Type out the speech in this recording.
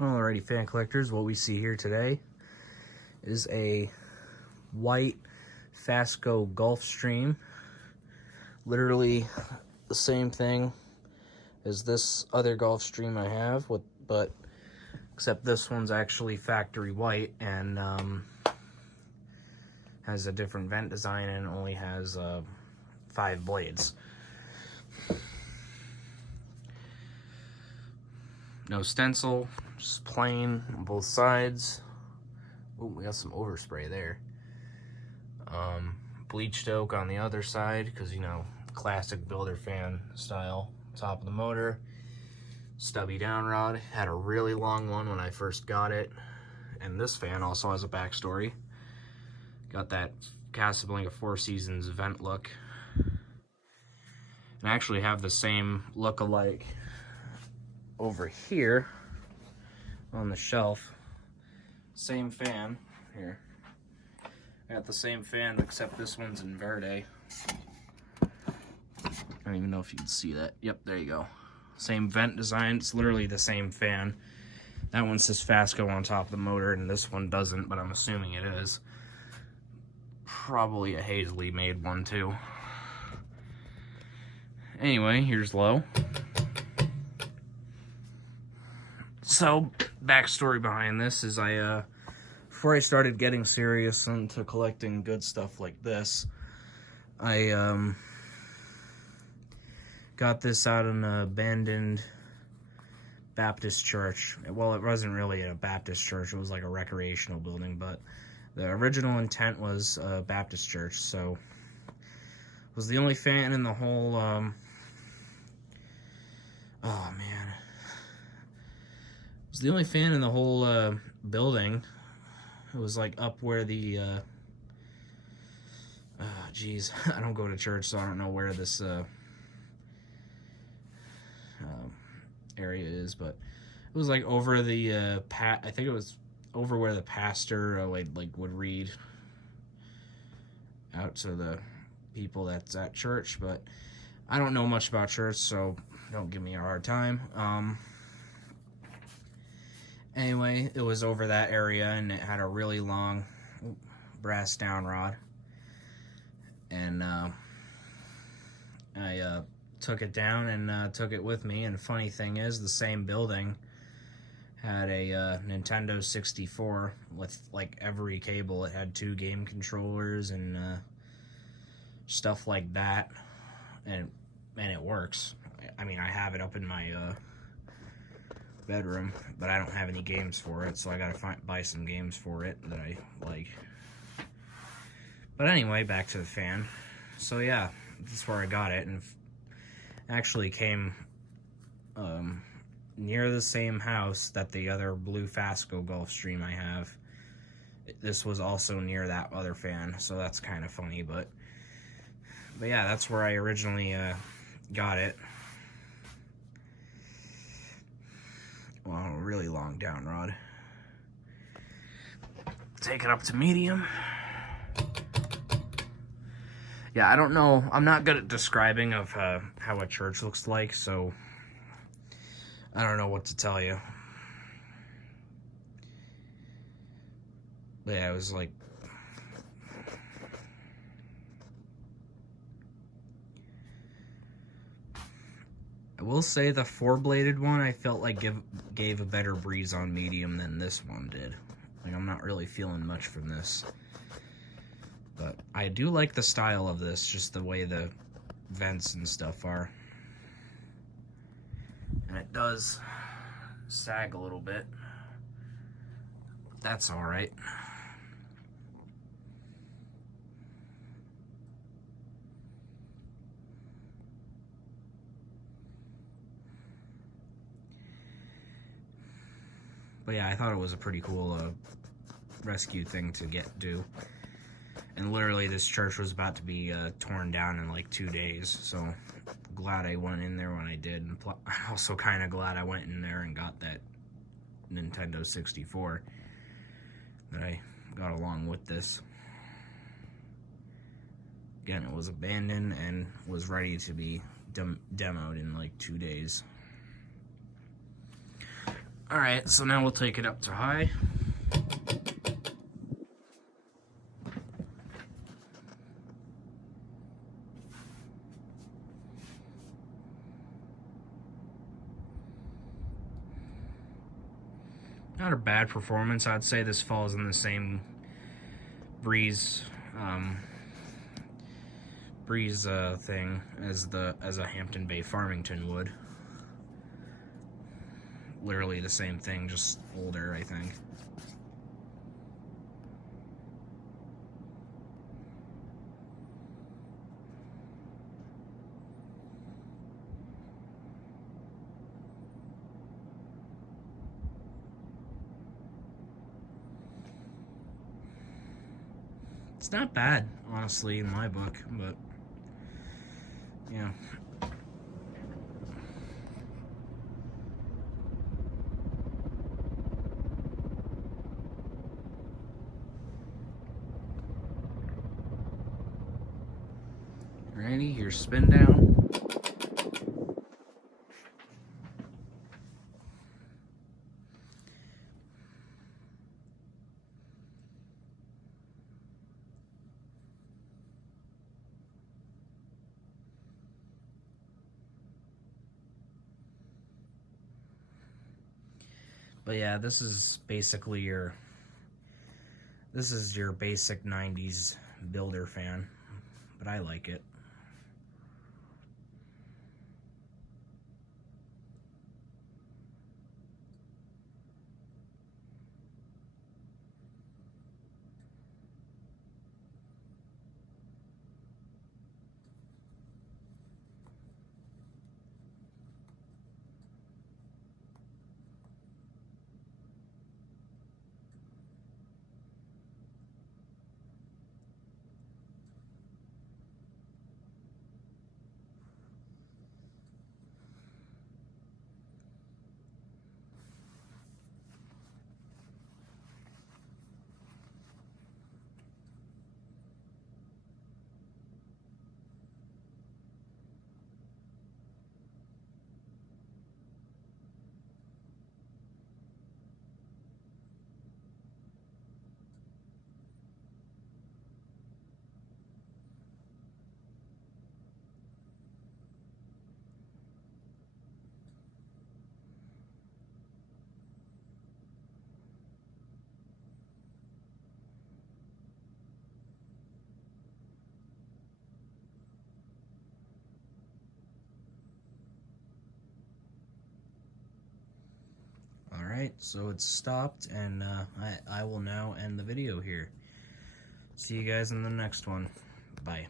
Alrighty, fan collectors, what we see here today is a white Fasco Gulfstream. Literally the same thing as this other Gulfstream I have, but except this one's actually factory white and has a different vent design and only has 5 blades. No stencil, just plain on both sides. Oh, we got some overspray there. Bleached oak on the other side, because, you know, classic builder fan style. Top of the motor. Stubby down rod. Had a really long one when I first got it. And this fan also has a backstory. Got that Casablanca Four Seasons vent look. And I actually have the same look-alike over here on the shelf. Same fan here. I got the same fan, except this one's in verde. I don't even know if you can see that. Yep, there you go. Same vent design. It's literally the same fan. That one says Fasco on top of the motor, and this one doesn't, but I'm assuming it is. Probably a Hasley made one too. Anyway, here's low. So, backstory behind this is before I started getting serious into collecting good stuff like this, I got this out in an abandoned Baptist church. Well, it wasn't really a Baptist church, it was like a recreational building, but the original intent was a Baptist church, so it was the only fan in the whole, oh man. It was the only fan in the whole building. It was like up where the, geez, I don't go to church, so I don't know where this area is, but it was like over the, I think it was over where the pastor like would read out to the people that's at church, but I don't know much about church, so don't give me a hard time. Anyway, it was over that area, and it had a really long brass down rod. And I took it down and took it with me. And the funny thing is, the same building had a Nintendo 64 with like every cable. It had 2 game controllers and stuff like that. And it works. I mean, I have it up in my bedroom, but I don't have any games for it, so I gotta buy some games for it that I like. But anyway, back to the fan. So yeah, that's where I got it, and actually came near the same house that the other blue Fasco Gulfstream I have. This was also near that other fan, so that's kind of funny, but yeah, that's where I originally got it. Well, a really long down rod. Take it up to medium. Yeah, I don't know. I'm not good at describing of how a church looks like, so I don't know what to tell you. But yeah, it was like, I will say the 4-bladed one I felt like gave a better breeze on medium than this one did. Like, I'm not really feeling much from this. But I do like the style of this, just the way the vents and stuff are. And it does sag a little bit. But that's alright. But yeah, I thought it was a pretty cool rescue thing to do. And literally this church was about to be torn down in like 2 days, so glad I went in there when I did. And I'm also kind of glad I went in there and got that Nintendo 64 that I got along with this. Again, it was abandoned and was ready to be demoed in like 2 days. Alright, so now we'll take it up to high. Not a bad performance. I'd say this falls in the same breeze thing as a Hampton Bay Farmington would. Literally the same thing, just older, I think. It's not bad, honestly, in my book, but yeah. Alrighty, your spin down. But yeah, this is basically your basic 90s builder fan, but I like it. Alright, so it's stopped, and I will now end the video here. See you guys in the next one. Bye.